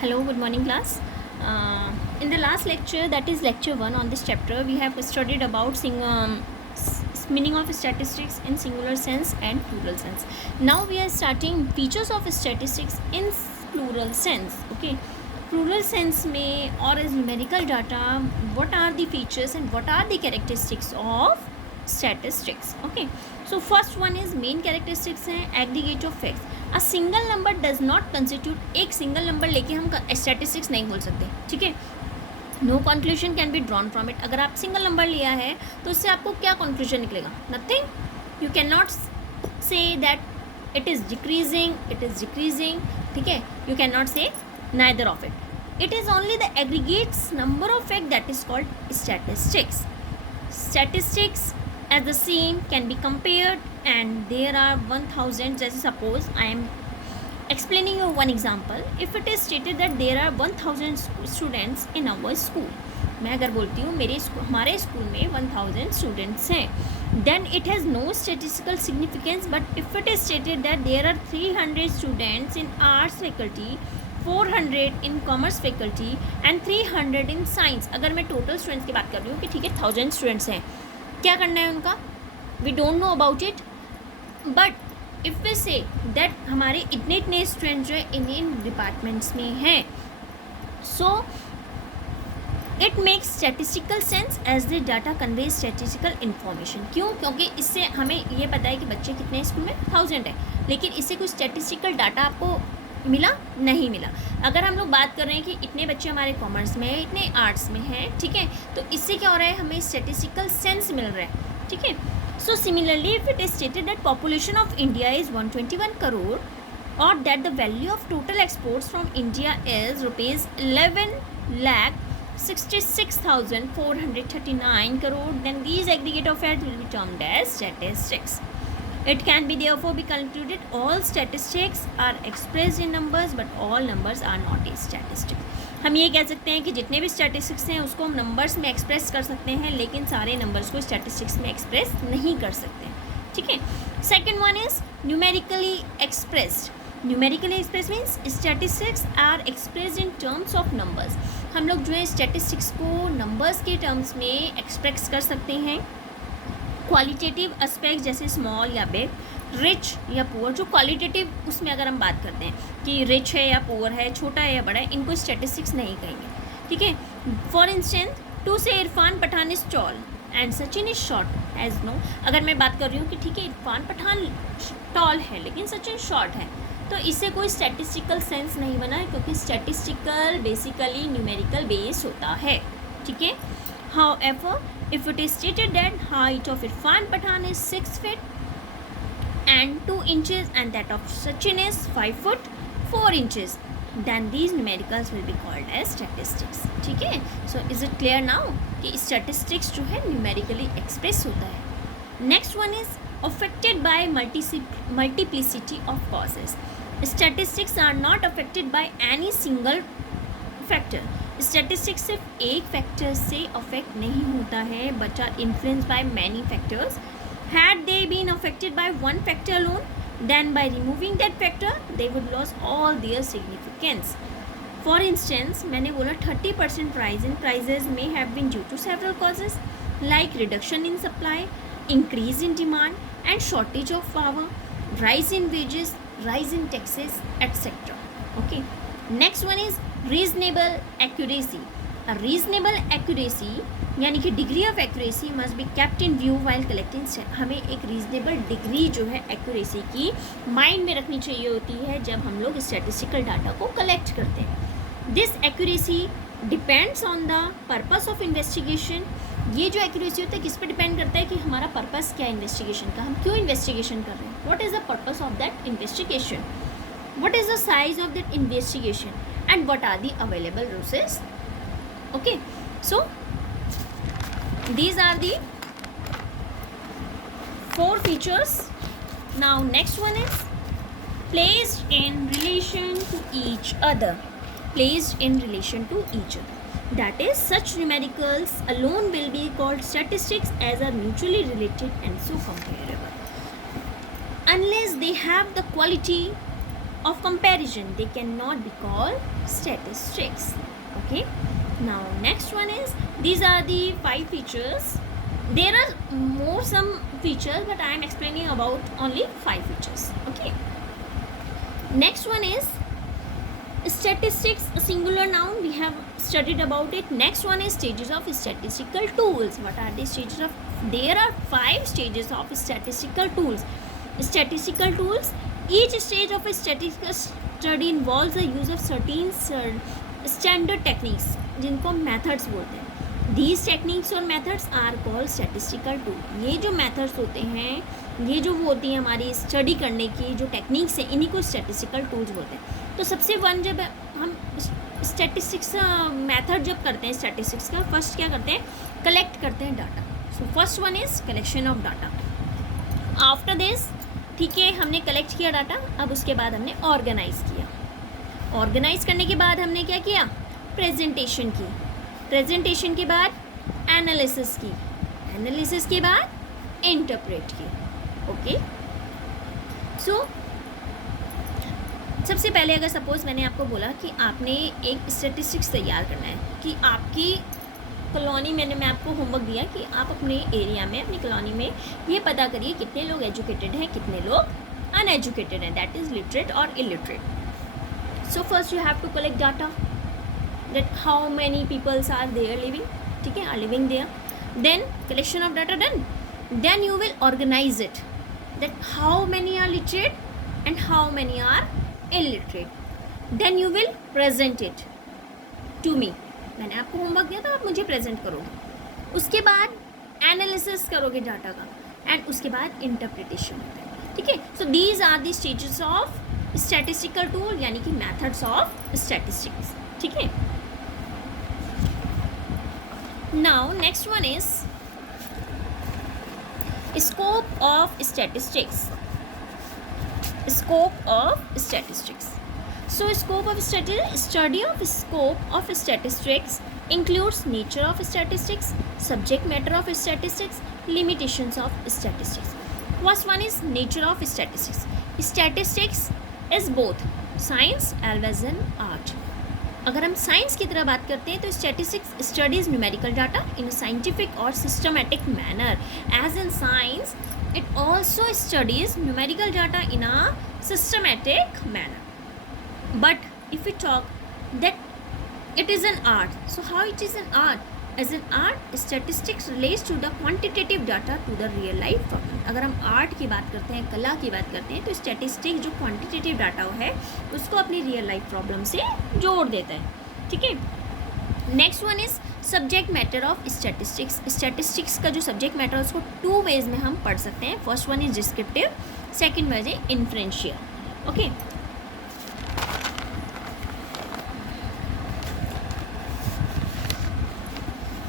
Hello, good morning class. In the last lecture, that is lecture 1 on this chapter, we have studied about meaning of statistics in singular sense and plural sense. Now we are starting features of statistics in plural sense. Okay, plural sense में or as numerical data, what are the features and what are the characteristics of statistics? Okay, so first one is main characteristics है aggregate of facts. A single number does not constitute, एक single number लेके हम statistics नहीं बोल सकते, ठीक है. No conclusion can be drawn from it. अगर आप सिंगल नंबर लिया है तो उससे आपको क्या कंक्लूजन निकलेगा? Nothing. You can not say that it is decreasing, it is decreasing, ठीक है. यू कैन नॉट से neither of it. It is only the aggregates number of fact that is called statistics. Statistics as the same can be compared, and there are 1000. जैसे suppose I am explaining you one example. If it is stated that there are 1000 students in our school, मैं अगर बोलती हूँ हमारे school में 1000 students हैं, then it has no statistical significance. But if it is stated that there are 300 students in arts faculty, 400 in commerce faculty and 300 in science, अगर मैं total students की बात कर रही हूँ कि ठीक है 1000 students हैं, क्या करना है उनका? We don't know about it. But if we say that हमारे इतने स्टूडेंट्स जो है इन डिपार्टमेंट्स में हैं, so it makes statistical sense as the data conveys statistical information. क्यों? क्योंकि इससे हमें ये पता है कि बच्चे कितने स्कूल में 1000 है, लेकिन इससे कोई स्टैटिस्टिकल डाटा आपको मिला नहीं मिला. अगर हम लोग बात कर रहे हैं कि इतने बच्चे हमारे कॉमर्स में हैं, इतने आर्ट्स में हैं, ठीक है, तो इससे क्या हो रहा है? हमें स्टैटिस्टिकल सेंस मिल रहा है, ठीक है. So similarly if it is stated that population of India is 121 crore और that the value of total exports from India is ₹11,66,439 crore, then these aggregate of facts will be termed as statistics. It can be therefore be concluded all statistics are expressed in numbers, but all numbers are not a statistic. हम ये कह सकते हैं कि जितने भी statistics हैं उसको हम नंबर्स में एक्सप्रेस कर सकते हैं, लेकिन सारे नंबर्स को स्टैटिस्टिक्स में एक्सप्रेस नहीं कर सकते, ठीक है. Second one is numerically expressed. Numerically express means statistics are expressed in terms of numbers. हम लोग जो है स्टैटिस्टिक्स को नंबर्स के टर्म्स में एक्सप्रेस कर सकते हैं. क्वालिटेटिव एस्पेक्ट जैसे स्मॉल या बिग, रिच या पुअर, जो क्वालिटेटिव उसमें अगर हम बात करते हैं कि रिच है या पुअर है, छोटा है या बड़ा है, इनको स्टैटिस्टिक्स नहीं कहेंगे, ठीक है. For instance to say Irfan Pathan is tall and Sachin is short as no. अगर मैं बात कर रही हूँ कि ठीक है इरफान पठान टॉल है लेकिन सचिन शॉर्ट है, तो इससे कोई स्टैटिस्टिकल सेंस नहीं बना है, क्योंकि स्टैटिस्टिकल बेसिकली न्यूमेरिकल बेस होता है, ठीक है. However, if it is stated that height of Irfan Pathan is 6 feet and 2 inches and that of Sachin is 5 foot 4 inches, then these numericals will be called as statistics, ठीक है. So is it clear now कि statistics जो है numerically express होता है. Next one is affected by multiplicity of causes. Statistics are not affected by any single factor. Statistics सिर्फ एक factor से अफेक्ट नहीं होता है, but are influence by many factors. Had they been affected by one factor alone, then by removing that factor they would lose all their significance. For instance मैंने बोला 30% rise in prices may have been due to several causes like reduction in supply, increase in demand and shortage of power, rise in wages, rise in taxes, etc. Okay. Next one is reasonable accuracy. Reasonable accuracy यानी कि degree of accuracy must be kept in view while collecting. हमें एक reasonable degree जो है accuracy की mind में रखनी चाहिए होती है जब हम लोग स्टैटिस्टिकल डाटा को कलेक्ट करते हैं. This accuracy depends on the purpose of investigation. ये जो एक्यूरेसी होता है किस पे डिपेंड करता है कि हमारा पर्पस क्या है इन्वेस्टिगेशन का, हम क्यों इन्वेस्टिगेशन कर रहे हैं, what is the purpose of that investigation, what is the size of that investigation and what are the available resources. Okay, so these are the 4 features. Now next one is placed in relation to each other. Placed in relation to each other, that is such numericals alone will be called statistics as are mutually related and so comparable unless they have the quality of comparison. They cannot be called statistics. Okay, now next one is, these are the 5 features. There are more some features, but I am explaining about only 5 features. Okay, next one is statistics, a singular noun. We have studied about it. Next one is stages of statistical tools. What are the stages of? There are 5 stages of statistical tools. Statistical tools, each stage of a statistical study involves the use of certain standard techniques, जिनको methods बोलते हैं. These techniques और methods are called statistical tool. ये जो methods होते हैं, ये जो वो होती हैं हमारी स्टडी करने की जो टेक्निक्स हैं, इन्हीं को स्टैटिस्टिकल टूल्स बोलते हैं. तो सबसे जब हम स्टैटिस्टिक्स मेथड जब करते हैं स्टैटिस्टिक्स का, फर्स्ट क्या करते हैं, कलेक्ट करते हैं data. So first one is collection of data. After this, ठीक है, हमने कलेक्ट किया डाटा. अब उसके बाद हमने ऑर्गेनाइज किया. ऑर्गेनाइज करने के बाद हमने क्या किया, प्रेजेंटेशन की. प्रेजेंटेशन के बाद एनालिसिस की. एनालिसिस के बाद इंटरप्रेट की. ओके, सो सबसे पहले अगर सपोज़ मैंने आपको बोला कि आपने एक स्टैटिस्टिक्स तैयार करना है कि आपकी कॉलोनी में, मैं आपको होमवर्क दिया कि आप अपने एरिया में, अपनी कॉलोनी में ये पता करिए कितने लोग एजुकेटेड हैं, कितने लोग अनएजुकेटेड हैं, दैट इज़ लिटरेट और illiterate. So first you have to collect data that how many peoples are there living. ठीक है, are living there. Then collection of data done. Then you will organise it that how many are literate and how many are illiterate. Then you will present it to me. मैंने आपको homework दिया था, आप मुझे present करोगे. उसके बाद analysis करोगे डाटा का, एंड उसके बाद इंटरप्रिटेशन होता है. ठीक है, so these are the stages of statistical tool, यानी कि मेथड्स ऑफ स्टैटिस्टिक्स. ठीक है, now next one is scope of statistics. Scope of statistics. So scope of study of scope of statistics includes nature of statistics, subject matter of statistics, limitations of statistics. First one is nature of statistics. Statistics is both science as well as art. अगर हम science की तरह बात करते हैं तो statistics studies numerical data in scientific और systematic manner. As in science it also studies numerical data in a systematic manner. But if you talk that it is an art, so how it is an art? As an art statistics relates to the quantitative data to the real life problem. अगर हम art की बात करते हैं, कला की बात करते हैं, तो स्टैटिस्टिक्स जो क्वान्टिटेटिव डाटा है उसको अपनी रियल लाइफ प्रॉब्लम से जोड़ देता है. ठीक है, next one is subject matter of statistics. Statistics का जो सब्जेक्ट मैटर है उसको 2 वेज में हम पढ़ सकते हैं. First one is descriptive, second ways है inferential. Okay,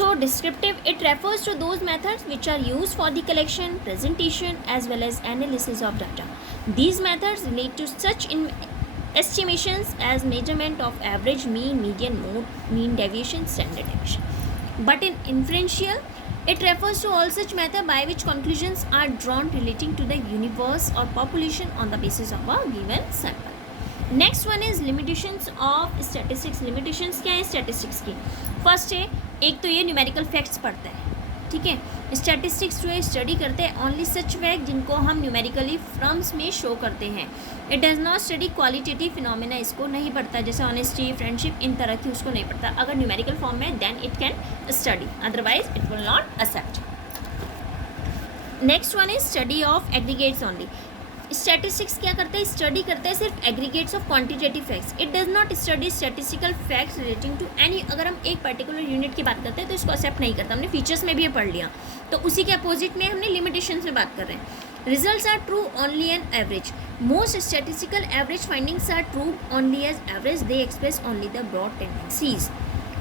so descriptive, it refers to those methods which are used for the collection, presentation as well as analysis of data. These methods relate to such estimations as measurement of average, mean, median, mode, mean deviation, standard deviation. But in inferential, it refers to all such methods by which conclusions are drawn relating to the universe or population on the basis of a given sample. Next one is limitations of statistics. Limitations क्या है statistics की? First है, एक तो ये numerical facts पढ़ता है. ठीक है, स्टैटिस्टिक्स जो है स्टडी करते हैं ओनली सच फैक्ट जिनको हम न्यूमेरिकली फ्रम्स में शो करते हैं. It does not study qualitative phenomena, इसको नहीं पढ़ता. जैसे ऑनेस्टी, फ्रेंडशिप, इन तरह की उसको नहीं पढ़ता. अगर न्यूमेरिकल फॉर्म में then it can study, otherwise it will not accept. Next one is study of aggregates only. Statistics क्या करता है? स्टडी करता है सिर्फ aggregates of quantitative facts. It does not study statistical facts relating to any. अगर हम एक particular unit की बात करते हैं तो इसको एक्सेप्ट नहीं करता. हमने फीचर्स में भी ये पढ़ लिया. तो उसी के अपोजिट में हमने लिमिटेशंस में बात कर रहे हैं. Results are true only and average. Most statistical average findings are true only as average. They express only the broad tendencies.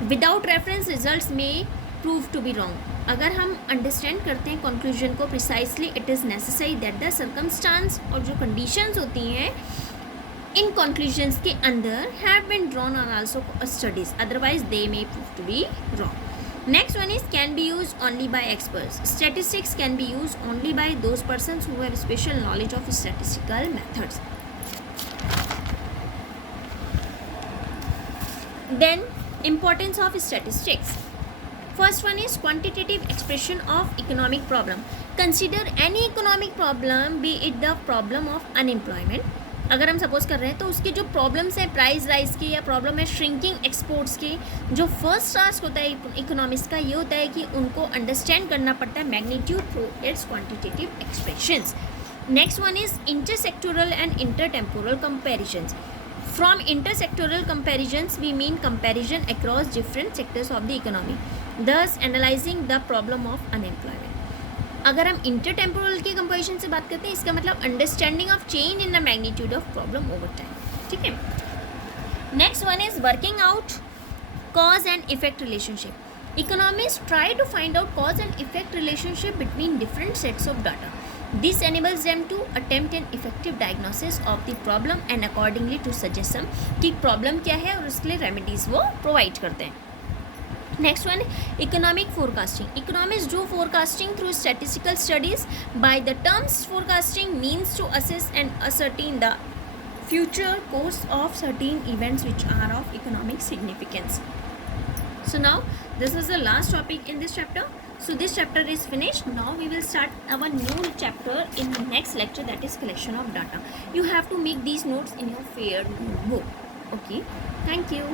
Without reference results में प्रूव टू बी रॉन्ग. अगर हम अंडरस्टैंड करते हैं कंक्लूजन को precisely, it is necessary that the circumstance और जो conditions होती हैं इन कंक्लूजन्स के अंदर have been drawn on also studies, otherwise they may prove to be wrong. Next one is can be use only by experts. Statistics can be use only by those persons who have special knowledge of statistical methods. Then importance of statistics. First one is quantitative expression of economic problem. Consider any economic problem, be it the problem of unemployment. अगर हम suppose कर रहे हैं तो उसके जो problems है price rise के या प्रॉब्लम है श्रिंकिंग एक्सपोर्ट्स के, जो फर्स्ट टास्क होता है इकोनॉमिक्स का ये होता है कि उनको अंडरस्टैंड करना पड़ता है magnitude through its quantitative expressions. Next one is intersectoral and intertemporal comparisons. From intersectoral comparisons, we mean comparison across different sectors of the economy, thus analyzing the problem of unemployment. अगर हम intertemporal के comparison से बात करते हैं, इसका मतलब understanding of change in the magnitude of problem over time. ठीक है. Next one is working out cause and effect relationship. Economists try to find out cause and effect relationship between different sets of data. This enables them to attempt an effective diagnosis of the problem and accordingly to suggest some कि problem क्या है और उसके लिए remedies वो provide करते हैं. Next one, economic forecasting. Economists do forecasting through statistical studies. By the terms forecasting means to assess and ascertain the future course of certain events which are of economic significance. So now this is the last topic in this chapter. So this chapter is finished. Now we will start our new chapter in the next lecture, that is collection of data. You have to make these notes in your fair book. Okay. Thank you.